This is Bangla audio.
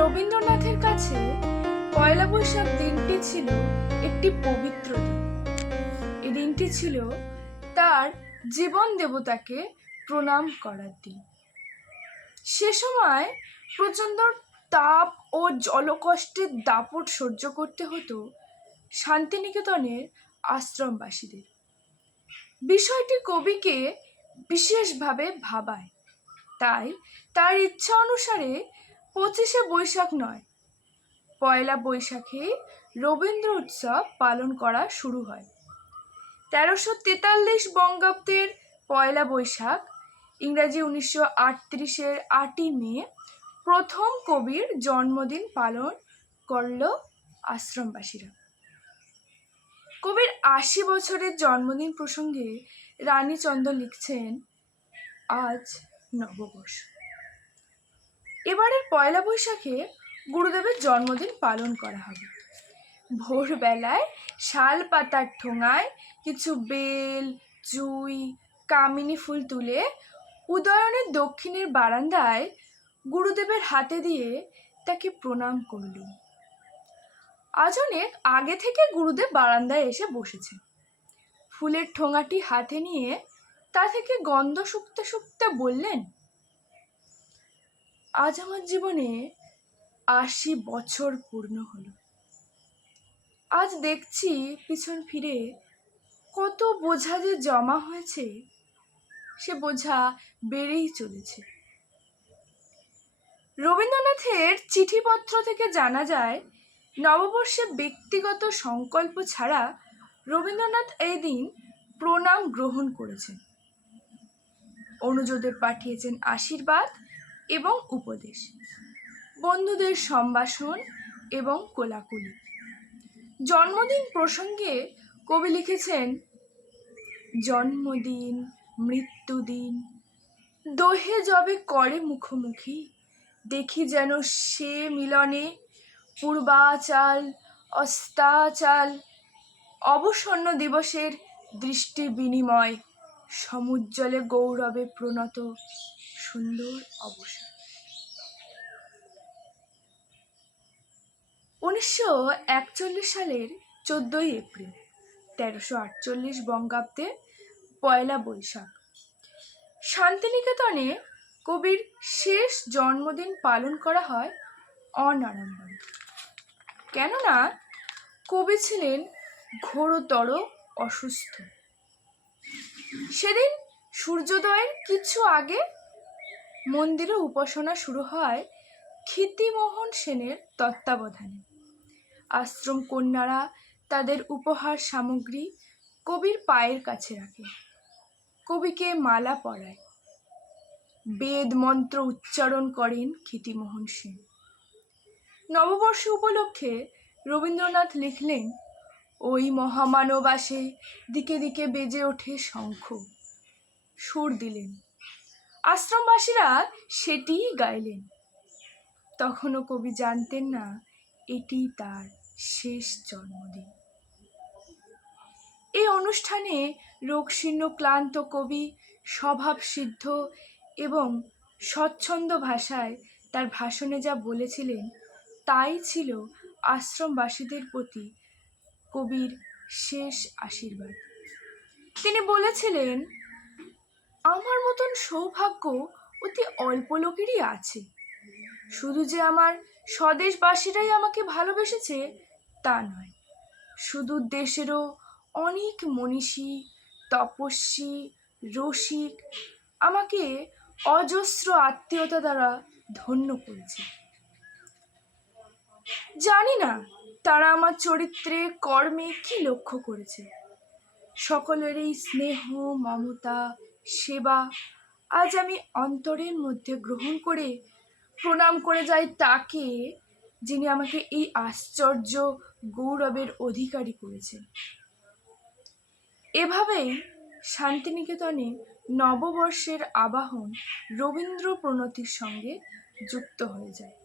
রবীন্দ্রনাথের কাছে পয়লা বৈশাখ দিনটি ছিল একটি পবিত্র দিন। এই দিনটি ছিল তার জীবন দেবতাকে প্রণাম করার দিন। সে সময় প্রচণ্ড তাপ ও জলকষ্টের দাপট সহ্য করতে হতো শান্তিনিকেতনের আশ্রমবাসীদের। বিষয়টি কবিকে বিশেষভাবে ভাবায়। তাই তার ইচ্ছা অনুসারে 25শে বৈশাখ নয়, পয়লা বৈশাখে রবীন্দ্র উৎসব পালন করা শুরু হয়। 1343 বঙ্গাব্দের পয়লা বৈশাখ, ইংরাজি 1938-এর 8ই মে প্রথম কবির জন্মদিন পালন করল আশ্রমবাসীরা। কবির 80 বছরের জন্মদিন প্রসঙ্গে রানীচন্দ্র লিখছেন, আজ নববর্ষ। এবারের পয়লা বৈশাখে গুরুদেবের জন্মদিন পালন করা হবে। ভোরবেলায় শাল পাতার ঠোঙায় কিছু বেল, জুই, কামিনী ফুল তুলে উদয়নের দক্ষিণের বারান্দায় গুরুদেবের হাতে দিয়ে তাকে প্রণাম করলুম। আজ অনেক আগে থেকে গুরুদেব বারান্দায় এসে বসেছে। ফুলের ঠোঙাটি হাতে নিয়ে তা থেকে গন্ধ শুকতে শুকতে বললেন, আজ আমার জীবনে 80 বছর পূর্ণ হলো। আজ দেখছি পিছন ফিরে কত বোঝা যে জমা হয়েছে, সে বোঝা বেড়েই চলেছে। রবীন্দ্রনাথের চিঠিপত্র থেকে জানা যায়, নববর্ষে ব্যক্তিগত সংকল্প ছাড়া রবীন্দ্রনাথ এই দিন প্রণাম গ্রহণ করেছেন। অনুজদের পাঠিয়েছেন আশীর্বাদ এবং উপদেশ, বন্ধুদের সম্ভাষণ এবং কোলাকুলি। জন্মদিন প্রসঙ্গে কবি লিখেছেন, জন্মদিন মৃত্যুদিন দোহে যবে করে মুখোমুখি, দেখি যেন সে মিলনে পূর্বাচাল অস্তাচাল, অবসন্ন দিবসের দৃষ্টি বিনিময়, সমুজ্জ্বলে গৌরবে প্রণত সুন্দর অবসর। 1941 সালের 14ই এপ্রিল, 1348 বঙ্গাব্দে পয়লা বৈশাখ শান্তিনিকেতনে কবির শেষ জন্মদিন পালন করা হয় অনাড়ম্বরে। কেননা কবি ছিলেন ঘোরতর অসুস্থ। সেদিন সূর্যোদয়ের কিছু আগে মন্দিরে উপাসনা শুরু হয় ক্ষিতিমোহন সেনের তত্ত্বাবধানে। আশ্রম কন্যারা তাদের উপহার সামগ্রী কবির পায়ের কাছে রাখে, কবিকে মালা পরায়, বেদ মন্ত্র উচ্চারণ করেন ক্ষিতিমোহন সেন। নববর্ষ উপলক্ষে রবীন্দ্রনাথ লিখলেন, ওই মহামানব আসে, দিকে দিকে বেজে ওঠে শঙ্খ। সুর দিলেন, আশ্রমবাসীরা সেটিই গাইলেন। তখনও কবি জানতেন না এটি তার শেষ জন্মদিন। এই অনুষ্ঠানে রোগশীর্ণ ক্লান্ত কবি স্বভাবসিদ্ধ এবং স্বচ্ছন্দ ভাষায় তার ভাষণে যা বলেছিলেন, তাই ছিল আশ্রমবাসীদের প্রতি কবির শেষ আশীর্বাদ। তিনি বলেছিলেন, আমার মতন সৌভাগ্য অতি অল্প লোকেরই আছে। শুধু যে আমার স্বদেশবাসীরাই আমাকে ভালোবেসেছে তা নয়, সুদূর দেশেরও অনেক মনীষী, তপস্বী, রসিক আমাকে অজস্র আত্মীয়তা দ্বারা ধন্য করেছে। জানি না তারা আমার চরিত্রে কর্মে কি লক্ষ্য করেছে। সকলেরই স্নেহ, মমতা, সেবা আজ আমি অন্তরের মধ্যে গ্রহণ করে প্রণাম করে যাই তাকে, যিনি আমাকে এই আশ্চর্য গৌরবের অধিকারী করেছেন। এভাবেই শান্তিনিকেতনে নববর্ষের আবাহন রবীন্দ্র প্রণতির সঙ্গে যুক্ত হয়ে যায়।